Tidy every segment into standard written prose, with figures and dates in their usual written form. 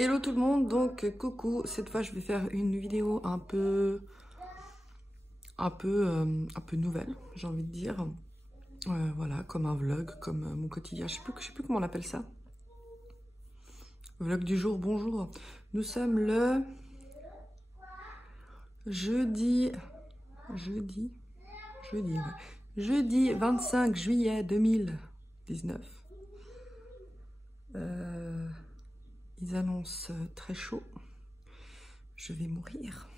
Hello tout le monde, donc coucou, cette fois je vais faire une vidéo un peu nouvelle, j'ai envie de dire. Voilà, comme un vlog, comme mon quotidien, je sais plus comment on appelle ça. Vlog du jour, bonjour. Nous sommes le jeudi 25 juillet 2019. Ils annoncent très chaud. Je vais mourir.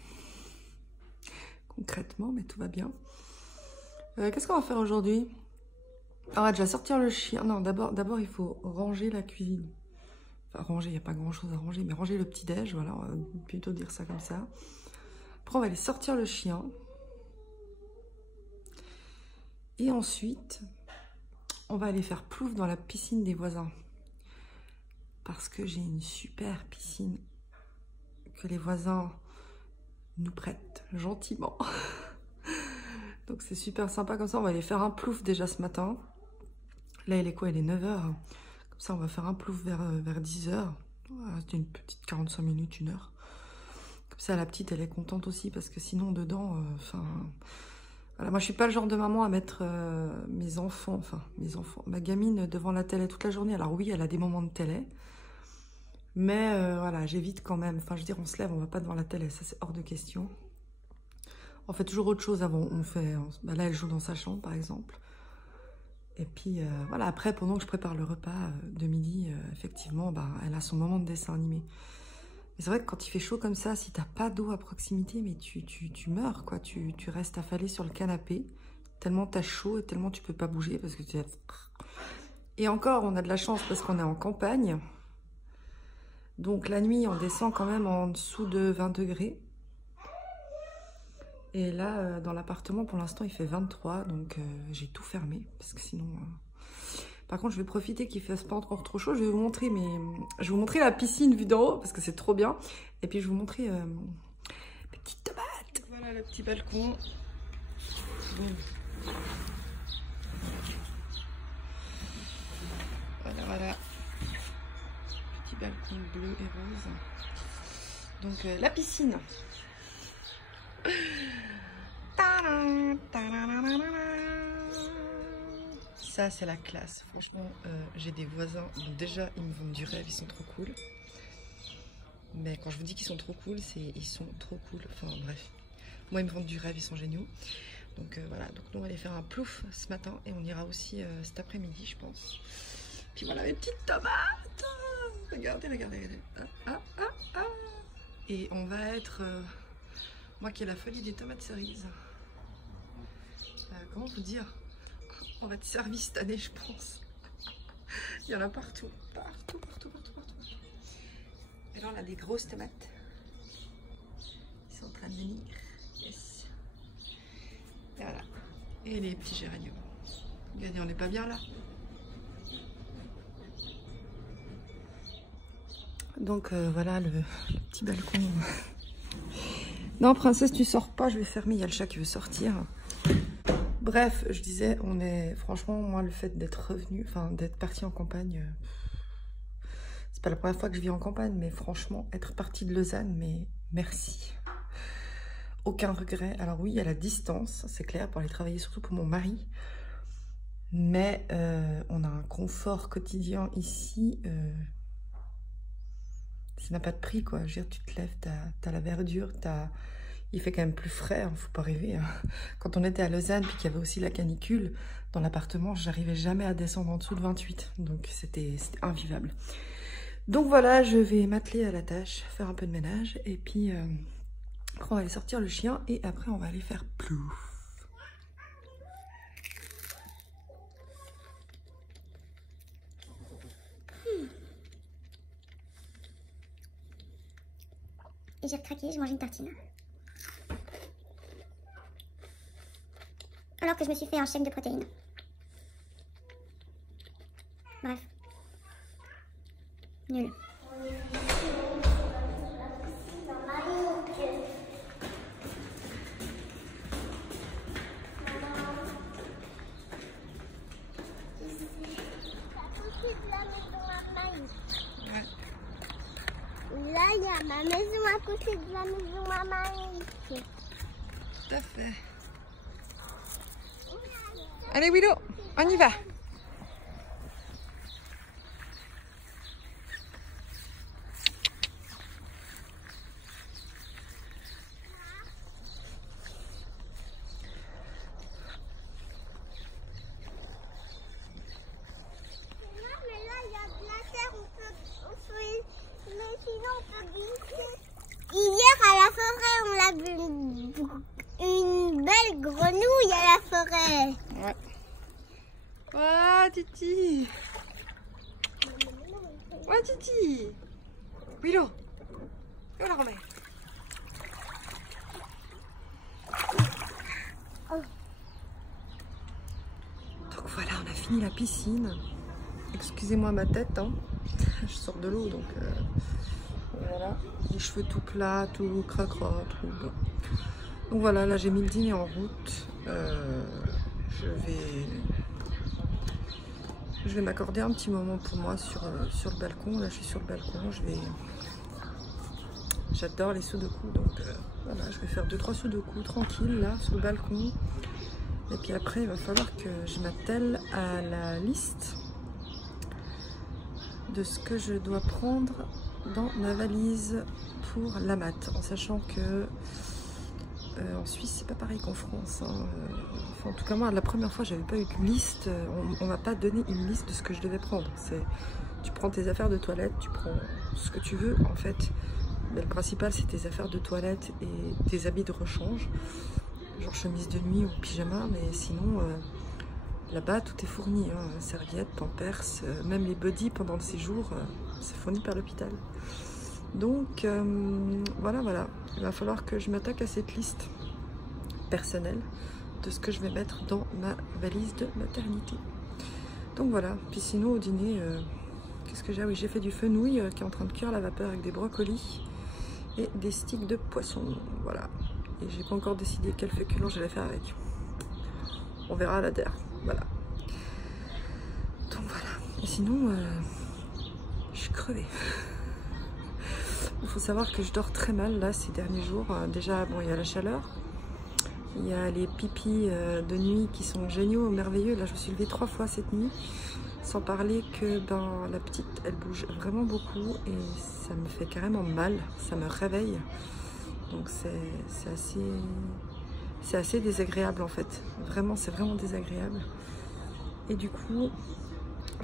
Concrètement, mais tout va bien. Qu'est-ce qu'on va faire aujourd'hui? Arrête, je vais sortir le chien. Non, d'abord, il faut ranger la cuisine. Enfin, ranger, il n'y a pas grand-chose à ranger, mais ranger le petit-déj, voilà, on va plutôt dire ça comme ça. Après, on va aller sortir le chien. Et ensuite, on va aller faire plouf dans la piscine des voisins. Parce que j'ai une super piscine que les voisins nous prêtent gentiment. Donc c'est super sympa comme ça. On va aller faire un plouf déjà ce matin. Là, il est quoi? Il est 9 h. Comme ça, on va faire un plouf vers 10 h. C'était une petite 45 minutes, 1 heure. Comme ça, la petite, elle est contente aussi parce que sinon, dedans, voilà, moi, je suis pas le genre de maman à mettre mes enfants, ma gamine devant la télé toute la journée. Alors oui, elle a des moments de télé. Mais voilà, j'évite quand même. Enfin, je veux dire, on se lève, on va pas devant la télé. Ça, c'est hors de question. On fait toujours autre chose avant. Là, elle joue dans sa chambre, par exemple. Et puis, voilà, après, pendant que je prépare le repas de midi, effectivement, elle a son moment de dessin animé. Mais c'est vrai que quand il fait chaud comme ça, si t'as pas d'eau à proximité, mais tu meurs, quoi. Tu restes affalé sur le canapé, tellement t'as chaud et tellement tu peux pas bouger parce que tu... Et encore, on a de la chance parce qu'on est en campagne. Donc la nuit, on descend quand même en dessous de 20 degrés. Et là, dans l'appartement, pour l'instant, il fait 23. Donc j'ai tout fermé. Parce que sinon... Par contre, je vais profiter qu'il ne fasse pas encore trop chaud. Je vais vous montrer la piscine vue d'en haut. Parce que c'est trop bien. Et puis je vais vous montrer mes petites tomates. Voilà le petit balcon. Bon. Voilà. Balcon bleu et rose. Donc la piscine. Ça c'est la classe. Franchement, j'ai des voisins. Bon, déjà ils me vendent du rêve, ils sont trop cool. Mais quand je vous dis qu'ils sont trop cool, c'est ils sont trop cool. Enfin bref, moi ils me vendent du rêve, ils sont géniaux. Donc voilà. Donc nous on va aller faire un plouf ce matin et on ira aussi cet après-midi, je pense. Puis voilà mes petites tomates. Regardez. Et on va être... moi qui ai la folie des tomates cerises. Comment vous dire? On va être servi cette année, je pense. Il y en a partout. Partout. Et là, on a des grosses tomates. Ils sont en train de venir. Yes. Et voilà. Et les petits géraniums. Regardez, on n'est pas bien là. Donc voilà le petit balcon. Non, princesse, tu sors pas, je vais fermer, il y a le chat qui veut sortir. Bref, je disais, franchement, moi, le fait d'être revenu, d'être partie en campagne, c'est pas la première fois que je vis en campagne, mais franchement, être partie de Lausanne, mais merci. Aucun regret. Alors oui, il y a la distance, c'est clair, pour aller travailler, surtout pour mon mari. Mais on a un confort quotidien ici. Ça n'a pas de prix, quoi. Je veux dire, tu te lèves, t'as la verdure, il fait quand même plus frais, hein, faut pas rêver. Hein. Quand on était à Lausanne, puis qu'il y avait aussi la canicule, dans l'appartement, j'arrivais jamais à descendre en dessous de 28. Donc c'était invivable. Donc voilà, je vais m'atteler à la tâche, faire un peu de ménage, et puis après on va aller sortir le chien, et après on va aller faire plouf. Et j'ai recraqué, j'ai mangé une tartine. Alors que je me suis fait un shake de protéines. Bref. Nul. Là, il y a ma maison à côté de la maison maman. Tout à fait. Allez Willow, on y va. Hier à la forêt, on a vu une belle grenouille à la forêt. Ouais. Ah, Titi. Ouais, Titi. Willow. Où la remets? Donc voilà, on a fini la piscine. Excusez-moi ma tête, hein. Je sors de l'eau, donc voilà. Les cheveux tout plats, tout cracra, tout bon. Donc voilà, là j'ai mis le dîner en route. Je vais m'accorder un petit moment pour moi sur le balcon. Là je suis sur le balcon. J'adore les sudoku, donc voilà, je vais faire 2-3 sudoku tranquille là sur le balcon. Et puis après il va falloir que je m'attelle à la liste de ce que je dois prendre dans ma valise pour la mat, en sachant que en Suisse c'est pas pareil qu'en France, hein. Enfin, en tout cas moi la première fois j'avais pas eu de liste, on m'a pas donné une liste de ce que je devais prendre. C'est tu prends tes affaires de toilette, tu prends ce que tu veux en fait, mais le principal c'est tes affaires de toilette et tes habits de rechange, genre chemise de nuit ou pyjama, mais sinon là-bas tout est fourni, hein. Serviettes, pampers, même les buddies pendant le séjour, c'est fourni par l'hôpital. Donc voilà, il va falloir que je m'attaque à cette liste personnelle de ce que je vais mettre dans ma valise de maternité. Donc voilà, puis sinon au dîner, qu'est-ce que j'ai? Oui, j'ai fait du fenouil qui est en train de cuire à la vapeur avec des brocolis et des sticks de poisson, voilà. Et j'ai pas encore décidé quel féculent je vais faire avec. On verra à la terre, voilà. Donc voilà, et sinon, je suis crevée. Il faut savoir que je dors très mal là ces derniers jours. Déjà, bon, il y a la chaleur, il y a les pipis de nuit qui sont géniaux, merveilleux. Là, je me suis levée 3 fois cette nuit, sans parler que la petite, elle bouge vraiment beaucoup et ça me fait carrément mal, ça me réveille. Donc c'est assez désagréable en fait. Vraiment, c'est vraiment désagréable. Et du coup,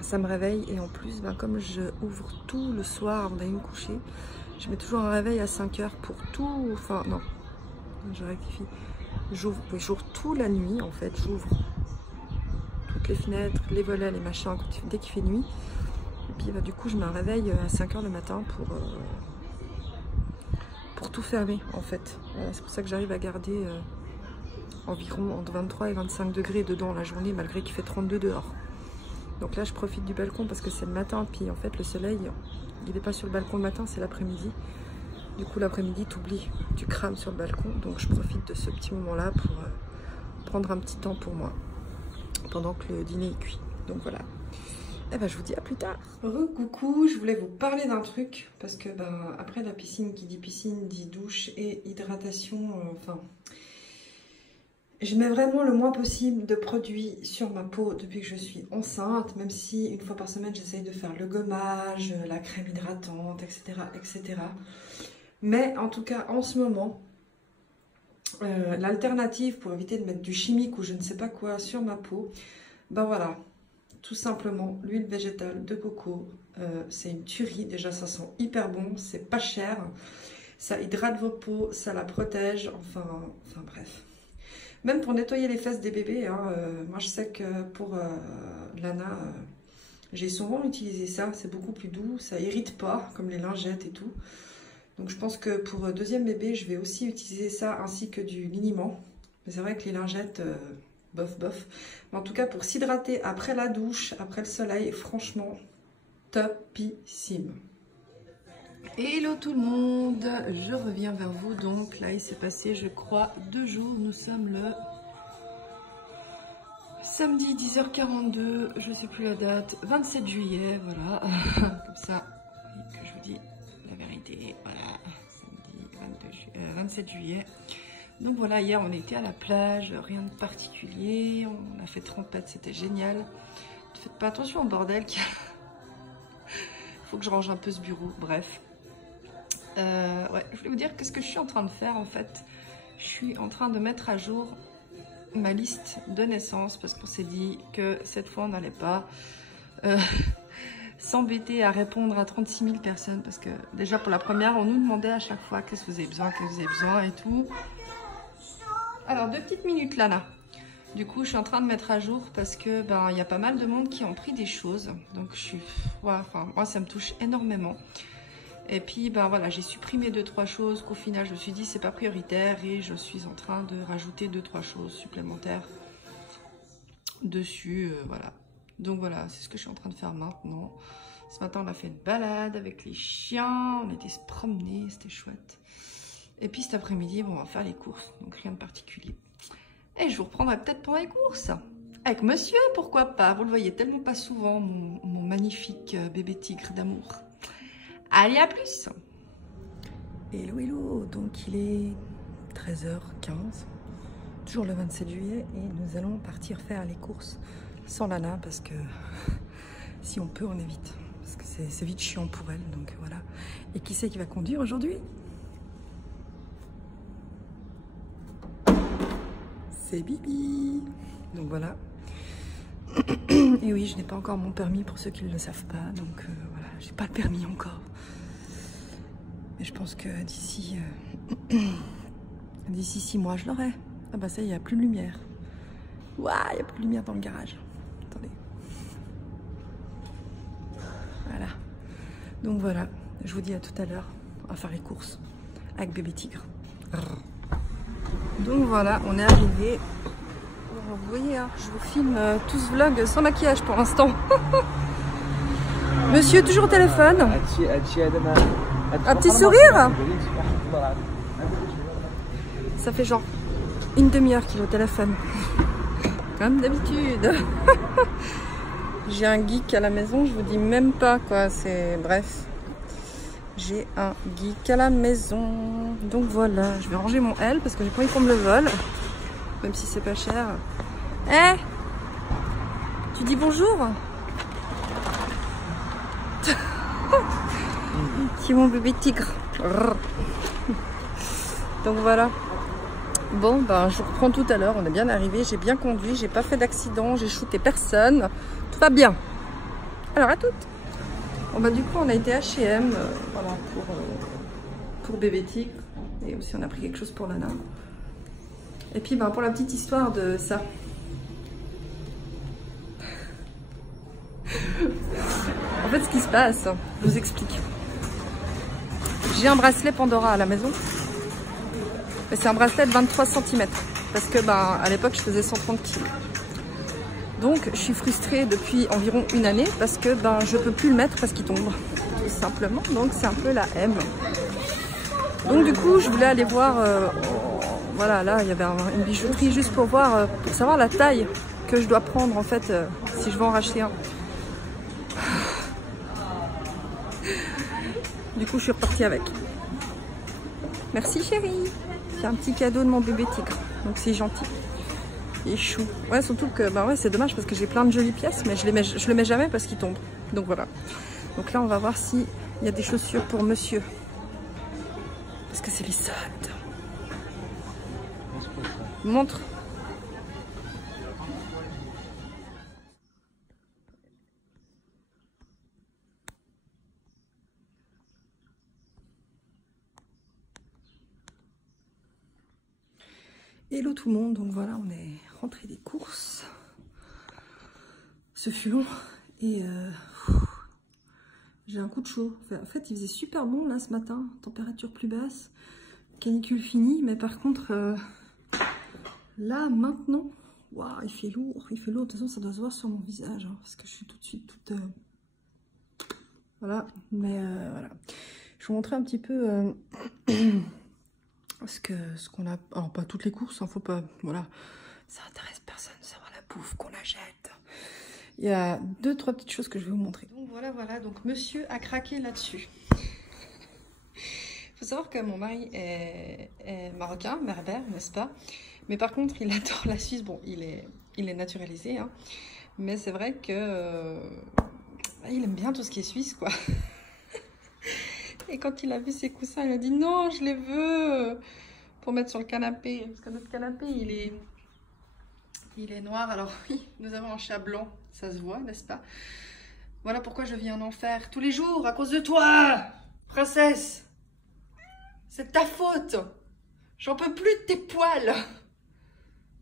ça me réveille et en plus, comme je ouvre tout le soir avant d'aller me coucher, je mets toujours un réveil à 5 h pour tout, enfin non, je rectifie, j'ouvre tout la nuit en fait, j'ouvre toutes les fenêtres, les volets, les machins, dès qu'il fait nuit, et puis du coup je mets un réveil à 5 h le matin pour tout fermer en fait. Voilà, c'est pour ça que j'arrive à garder environ entre 23 et 25 degrés dedans la journée malgré qu'il fait 32 dehors. Donc là je profite du balcon parce que c'est le matin, puis en fait le soleil il n'est pas sur le balcon le matin, c'est l'après-midi. Du coup l'après-midi t'oublies, tu crames sur le balcon, donc je profite de ce petit moment là pour prendre un petit temps pour moi pendant que le dîner est cuit. Donc voilà, et je vous dis à plus tard. Coucou, je voulais vous parler d'un truc parce que après la piscine, qui dit piscine dit douche et hydratation, enfin je mets vraiment le moins possible de produits sur ma peau depuis que je suis enceinte, même si une fois par semaine j'essaye de faire le gommage, la crème hydratante, etc. etc. Mais en tout cas en ce moment, l'alternative pour éviter de mettre du chimique ou je ne sais pas quoi sur ma peau, voilà, tout simplement l'huile végétale de coco. C'est une tuerie, déjà ça sent hyper bon, c'est pas cher, ça hydrate vos peaux, ça la protège, enfin bref. Même pour nettoyer les fesses des bébés, hein, moi je sais que pour Lana, j'ai souvent utilisé ça, c'est beaucoup plus doux, ça irrite pas comme les lingettes et tout. Donc je pense que pour deuxième bébé, je vais aussi utiliser ça ainsi que du liniment. Mais c'est vrai que les lingettes, bof bof. Mais en tout cas pour s'hydrater après la douche, après le soleil, franchement, topissime. Hello tout le monde, je reviens vers vous. Donc là il s'est passé je crois 2 jours, nous sommes le samedi 10h42, je sais plus la date, 27 juillet, voilà, comme ça que je vous dis la vérité. été, voilà, samedi 27 juillet. Donc voilà, hier on était à la plage, rien de particulier, on a fait trempette, c'était génial. Ne faites pas attention au bordel, faut que je range un peu ce bureau, bref. Ouais, je voulais vous dire qu'est-ce que je suis en train de faire en fait. Je suis en train de mettre à jour ma liste de naissance parce qu'on s'est dit que cette fois on n'allait pas s'embêter à répondre à 36 000 personnes parce que déjà pour la première on nous demandait à chaque fois qu'est-ce que vous avez besoin, qu'est-ce que vous avez besoin et tout. Alors 2 petites minutes Lana. Du coup je suis en train de mettre à jour parce que ben il y a pas mal de monde qui ont pris des choses, donc je suis, ouais, enfin moi ça me touche énormément. Et puis ben voilà, j'ai supprimé 2-3 choses qu'au final je me suis dit c'est pas prioritaire et je suis en train de rajouter 2-3 choses supplémentaires dessus, voilà. Donc voilà, c'est ce que je suis en train de faire maintenant. Ce matin on a fait une balade avec les chiens, on était se promener, c'était chouette. Et puis cet après-midi bon, on va faire les courses, donc rien de particulier. Et je vous reprendrai peut-être pour les courses. Avec monsieur, pourquoi pas, vous le voyez tellement pas souvent, mon magnifique bébé tigre d'amour. Allez, à plus. Hello, hello. Donc, il est 13h15, toujours le 27 juillet, et nous allons partir faire les courses sans Lana, parce que si on peut, on évite. Parce que c'est vite chiant pour elle, donc voilà. Et qui c'est qui va conduire aujourd'hui? C'est Bibi. Donc voilà. Et oui, je n'ai pas encore mon permis pour ceux qui ne le savent pas, donc voilà, j'ai pas le permis encore. Mais je pense que d'ici 6 mois, je l'aurai. Ah bah ça, il n'y a plus de lumière. Ouah, il n'y a plus de lumière dans le garage. Attendez. Voilà. Donc voilà, je vous dis à tout à l'heure. On va faire les courses avec bébé tigre. Donc voilà, on est arrivé. Vous voyez, hein, je vous filme tout ce vlog sans maquillage pour l'instant. Monsieur, toujours au téléphone. Un petit sourire. Ça fait genre une demi-heure qu'il est au téléphone. Comme d'habitude. J'ai un geek à la maison, je vous dis même pas quoi. C'est bref. J'ai un geek à la maison. Donc voilà, je vais ranger mon L parce que j'ai pas envie qu'on me le vole. Même si c'est pas cher. Eh, tu dis bonjour? C'est mon bébé tigre. Donc voilà. Bon, ben je reprends tout à l'heure. On est bien arrivé. J'ai bien conduit. J'ai pas fait d'accident. J'ai shooté personne. Tout va bien. Alors à toutes. Bon, ben, du coup, on a été H&M voilà, pour bébé tigre. Et aussi, on a pris quelque chose pour Lana. Et puis, ben, pour la petite histoire de ça. En fait, ce qui se passe, je vous explique. J'ai un bracelet Pandora à la maison. Mais c'est un bracelet de 23 cm. Parce que, ben, à l'époque, je faisais 130 kg. Donc, je suis frustrée depuis environ une année parce que, ben, je peux plus le mettre parce qu'il tombe. Tout simplement. Donc, c'est un peu la M. Donc, du coup, je voulais aller voir... voilà, là, il y avait une bijouterie juste pour voir, pour savoir la taille que je dois prendre, en fait, si je veux en racheter un. Du coup, je suis repartie avec. Merci chérie. C'est un petit cadeau de mon bébé tigre. Donc c'est gentil. Et chou. Ouais, surtout que bah ouais, c'est dommage parce que j'ai plein de jolies pièces, mais je le mets jamais parce qu'il tombe. Donc voilà. Donc là, on va voir s'il y a des chaussures pour monsieur. Parce que c'est les soldes. Montre. Hello tout le monde, donc voilà, on est rentré des courses. Ce fut long et j'ai un coup de chaud. Enfin, en fait, il faisait super bon là ce matin, température plus basse, canicule finie, mais par contre, là maintenant, waouh, il fait lourd, il fait lourd. De toute façon, ça doit se voir sur mon visage, hein, parce que je suis tout de suite toute... Voilà, mais voilà. Je vais vous montrer un petit peu... ce qu'on a, alors pas toutes les courses, hein, faut pas, voilà, ça intéresse personne de savoir la bouffe qu'on achète. Il y a 2-3 petites choses que je vais vous montrer. Donc voilà, donc monsieur a craqué là-dessus. faut savoir que mon mari est marocain, berbère, n'est-ce pas? Mais par contre, il adore la Suisse. Bon, il est naturalisé, hein. Mais c'est vrai que il aime bien tout ce qui est suisse, quoi. Et quand il a vu ces coussins, il a dit non, je les veux pour mettre sur le canapé. Parce que notre canapé, il est noir. Alors oui, nous avons un chat blanc, ça se voit, n'est-ce pas? Voilà pourquoi je vis en enfer tous les jours à cause de toi, princesse. C'est ta faute. J'en peux plus de tes poils.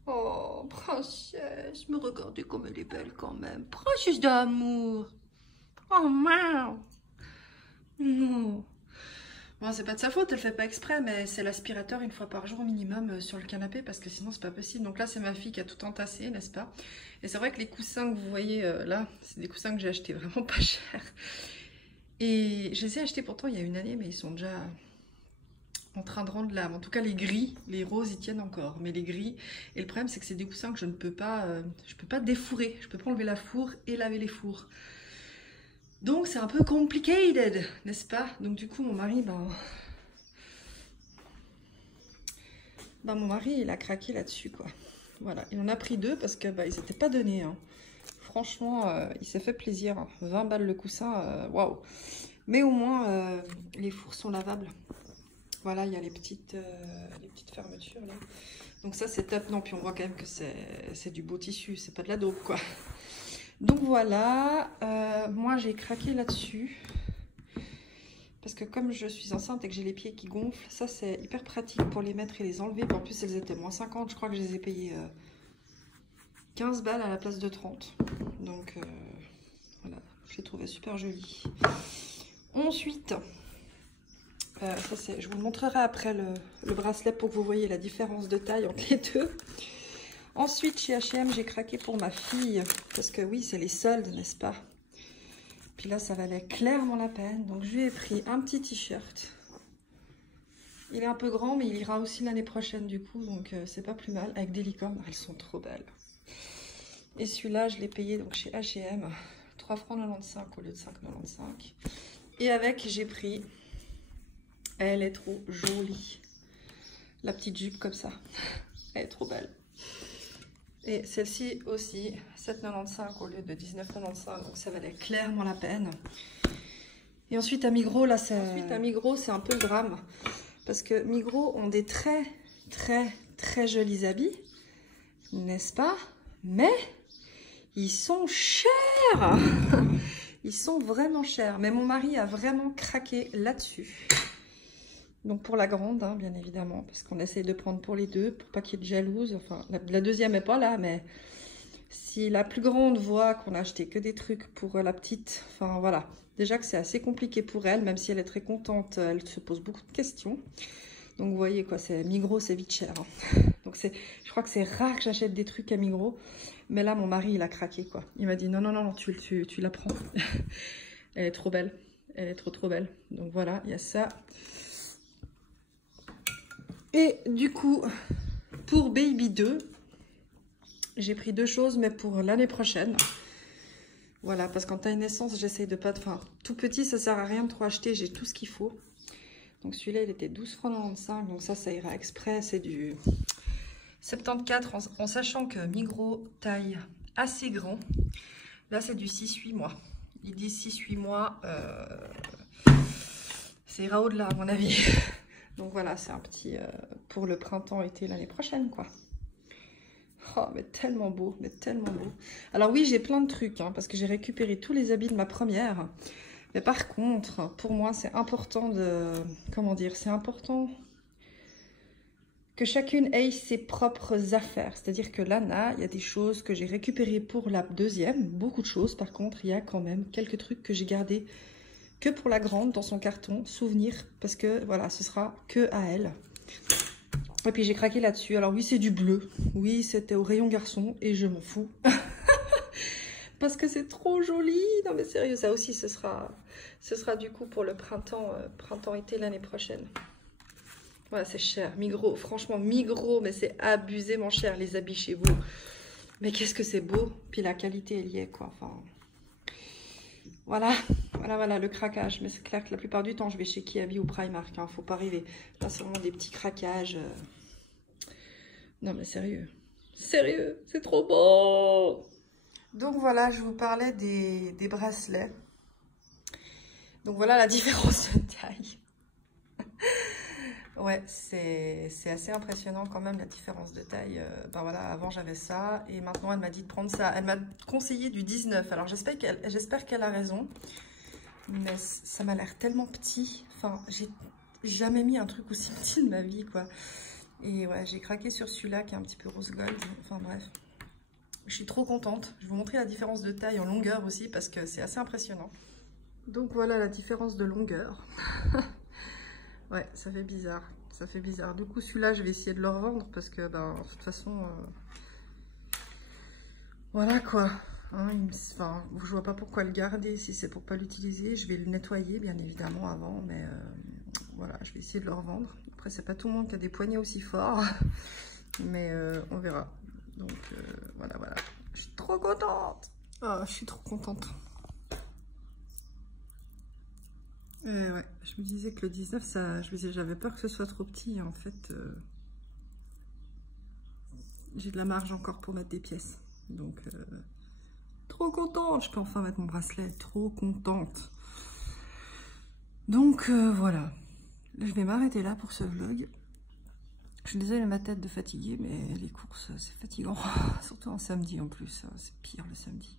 Oh, princesse, me regardez comme elle est belle quand même. Princesse d'amour. Oh, mince. Non. Bon, c'est pas de sa faute, elle fait pas exprès, mais c'est l'aspirateur une fois par jour au minimum sur le canapé parce que sinon c'est pas possible. Donc là, c'est ma fille qui a tout entassé, n'est-ce pas? Et c'est vrai que les coussins que vous voyez là, c'est des coussins que j'ai achetés vraiment pas cher. Et je les ai achetés pourtant il y a une année, mais ils sont déjà en train de rendre l'âme. En tout cas, les gris, les roses, ils tiennent encore. Mais les gris, et le problème, c'est que c'est des coussins que je ne peux pas, défourrer. Je peux pas enlever la fourre et laver les fours. Donc, c'est un peu complicated, n'est-ce pas? Donc, du coup, mon mari, mon mari, il a craqué là-dessus, quoi. Voilà, il en a pris 2 parce que ils n'étaient pas donnés, hein. Franchement, il s'est fait plaisir. 20 balles le coussin, waouh. Mais au moins, les fours sont lavables. Voilà, il y a les petites fermetures là. Donc ça c'est top. Non, puis on voit quand même que c'est du beau tissu, c'est pas de la dope quoi. Donc voilà, moi j'ai craqué là-dessus. Parce que comme je suis enceinte et que j'ai les pieds qui gonflent, ça c'est hyper pratique pour les mettre et les enlever. En plus elles étaient moins 50, je crois que je les ai payées 15 balles à la place de 30. Donc voilà, je les trouvais super jolies. Ensuite... je vous montrerai après le bracelet pour que vous voyez la différence de taille entre les deux. Ensuite, chez H&M, j'ai craqué pour ma fille. Parce que oui, c'est les soldes, n'est-ce pas? Puis là, ça valait clairement la peine. Donc, je lui ai pris un petit t-shirt. Il est un peu grand, mais il ira aussi l'année prochaine, du coup. Donc, c'est pas plus mal. Avec des licornes, elles sont trop belles. Et celui-là, je l'ai payé donc, chez H&M. 3,95 francs au lieu de 5,95. Et avec, j'ai pris... Elle est trop jolie. La petite jupe comme ça. Elle est trop belle. Et celle-ci aussi, 7,95 au lieu de 19,95. Donc ça valait clairement la peine. Et ensuite à Migros, là, c'est un peu le drame. Parce que Migros ont des très, très, très jolis habits. N'est-ce pas? Mais ils sont chers. Ils sont vraiment chers. Mais mon mari a vraiment craqué là-dessus. Donc pour la grande, hein, bien évidemment, parce qu'on essaye de prendre pour les deux, pour pas qu'il y ait de jalouse. Enfin, la deuxième n'est pas là, mais si la plus grande voit qu'on a acheté que des trucs pour la petite, enfin voilà. Déjà que c'est assez compliqué pour elle, même si elle est très contente, elle se pose beaucoup de questions. Donc vous voyez quoi, c'est Migros, c'est vite cher. Hein. Donc je crois que c'est rare que j'achète des trucs à Migros. Mais là, mon mari, il a craqué quoi. Il m'a dit non, non, non, tu la prends. Elle est trop belle. Elle est trop belle. Donc voilà, il y a ça. Et du coup, pour Baby 2, j'ai pris 2 choses, mais pour l'année prochaine. Voilà, parce qu'en taille naissance, j'essaye de pas... Enfin, tout petit, ça sert à rien de trop acheter, j'ai tout ce qu'il faut. Donc celui-là, il était 12,95 francs, donc ça ira exprès, c'est du 74, en sachant que Migros taille assez grand. Là, c'est du 6-8 mois. Ils disent 6-8 mois, ça ira au-delà, à mon avis. Donc voilà, c'est un petit pour le printemps-été l'année prochaine, quoi. Oh, mais tellement beau, mais tellement beau. Alors oui, j'ai plein de trucs, hein, parce que j'ai récupéré tous les habits de ma première. Mais par contre, pour moi, c'est important de... Comment dire? C'est important que chacune ait ses propres affaires. C'est-à-dire que Lana, il y a des choses que j'ai récupérées pour la deuxième. Beaucoup de choses. Par contre, il y a quand même quelques trucs que j'ai gardés que pour la grande dans son carton, souvenir, parce que voilà, ce sera que à elle. Et puis j'ai craqué là-dessus. Alors oui, c'est du bleu. Oui, c'était au rayon garçon et je m'en fous. Parce que c'est trop joli. Non mais sérieux, ça aussi, ce sera du coup pour le printemps-été l'année prochaine. Voilà, c'est cher. Migros, franchement, Migros, mais c'est abusément cher les habits chez vous. Mais qu'est-ce que c'est beau. Puis la qualité, elle y est, quoi. Enfin, voilà. Voilà, le craquage. Mais c'est clair que la plupart du temps, je vais chez Kiabi ou Primark. Hein, faut pas rêver. Là, c'est vraiment des petits craquages. Non, mais sérieux. Sérieux, c'est trop beau. Donc voilà, je vous parlais des bracelets. Donc voilà la différence de taille. Ouais, c'est assez impressionnant quand même la différence de taille. Ben voilà, avant j'avais ça et maintenant elle m'a dit de prendre ça. Elle m'a conseillé du 19. Alors j'espère qu'elle a raison. Mais ça m'a l'air tellement petit. Enfin, j'ai jamais mis un truc aussi petit de ma vie, quoi. Et ouais, j'ai craqué sur celui-là qui est un petit peu rose gold. Enfin bref. Je suis trop contente. Je vais vous montrer la différence de taille en longueur aussi parce que c'est assez impressionnant. Donc voilà la différence de longueur. Ouais, ça fait bizarre. Ça fait bizarre. Du coup, celui-là, je vais essayer de le revendre parce que, ben, de toute façon, voilà quoi. Hein, enfin, je vois pas pourquoi le garder si c'est pour pas l'utiliser. Je vais le nettoyer, bien évidemment, avant, mais voilà, je vais essayer de le revendre. Après, c'est pas tout le monde qui a des poignets aussi forts, mais on verra. Donc voilà. Je suis trop contente. Oh, je suis trop contente. Ouais, je me disais que le 19, j'avais peur que ce soit trop petit. En fait, j'ai de la marge encore pour mettre des pièces. Donc, trop contente. Je peux enfin mettre mon bracelet. Trop contente. Donc, voilà. Je vais m'arrêter là pour ce vlog. Je suis désolée, ma tête de fatiguée, mais les courses, c'est fatigant. Surtout en samedi en plus. C'est pire le samedi.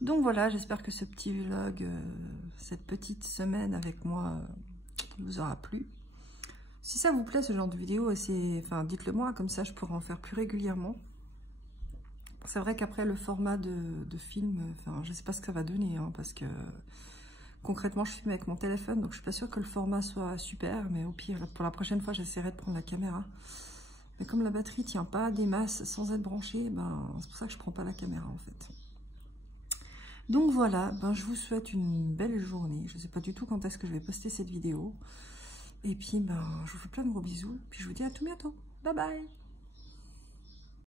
Donc voilà, j'espère que ce petit vlog, cette petite semaine avec moi, vous aura plu. Si ça vous plaît ce genre de vidéo, dites-le moi, comme ça je pourrai en faire plus régulièrement. C'est vrai qu'après le format de film, je sais pas ce que ça va donner, hein, parce que concrètement je filme avec mon téléphone, donc je suis pas sûre que le format soit super, mais au pire, pour la prochaine fois j'essaierai de prendre la caméra. Mais comme la batterie tient pas des masses sans être branchée, c'est pour ça que je prends pas la caméra en fait. Donc voilà, je vous souhaite une belle journée. Je ne sais pas du tout quand est-ce que je vais poster cette vidéo. Et puis, je vous fais plein de gros bisous. Puis je vous dis à tout bientôt. Bye bye!